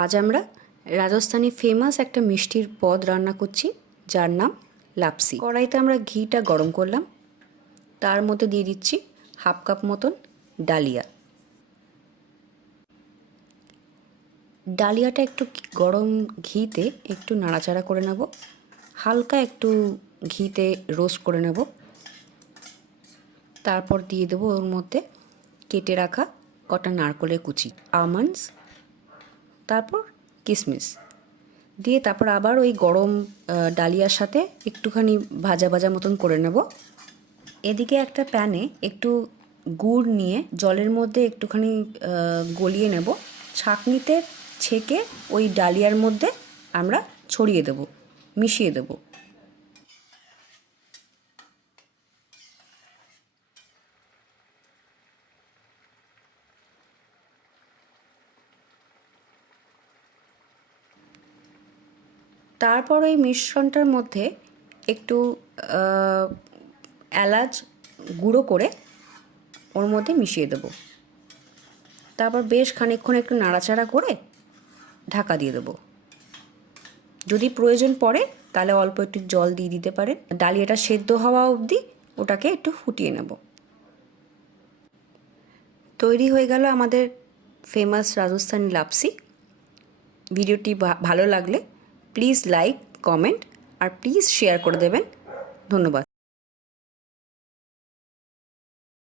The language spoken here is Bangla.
আজ আমরা রাজস্থানী ফেমাস একটা মিষ্টির পদ রান্না করছি, যার নাম লাপসি। কড়াইতে আমরা ঘিটা গরম করলাম, তার মধ্যে দিয়ে দিচ্ছি হাফ কাপ মতন ডালিয়া। ডালিয়াটা একটু গরম ঘিতে একটু নাড়াচাড়া করে নেব, হালকা একটু ঘিতে রোস্ট করে নেব। তারপর দিয়ে দেবো ওর মধ্যে কেটে রাখা কটা নারকেলের কুচি, আমন্ডস, তারপর কিশমিশ দিয়ে তারপর আবার ওই গরম ডালিয়ার সাথে একটুখানি ভাজা ভাজা মতন করে নেব। এদিকে একটা প্যানে একটু গুড় নিয়ে জলের মধ্যে একটুখানি গলিয়ে নেব, ছাঁকনিতে ছেঁকে ওই ডালিয়ার মধ্যে আমরা ছড়িয়ে দেব, মিশিয়ে দেব। তারপর ওই মিশ্রণটার মধ্যে একটু এলাচ গুঁড়ো করে ওর মধ্যে মিশিয়ে দেব। তারপর বেশ খানিকক্ষণ একটু নাড়াচাড়া করে ঢাকা দিয়ে দেবো। যদি প্রয়োজন পড়ে তাহলে অল্প একটু জল দিয়ে দিতে পারেন। ডালিয়াটা সেদ্ধ হওয়া অবধি ওটাকে একটু ফুটিয়ে নেব। তৈরি হয়ে গেল আমাদের ফেমাস রাজস্থানি লাপসি। ভিডিওটি ভালো লাগলে প্লিজ লাইক, কমেন্ট আর প্লিজ শেয়ার করে দেবেন। ধন্যবাদ।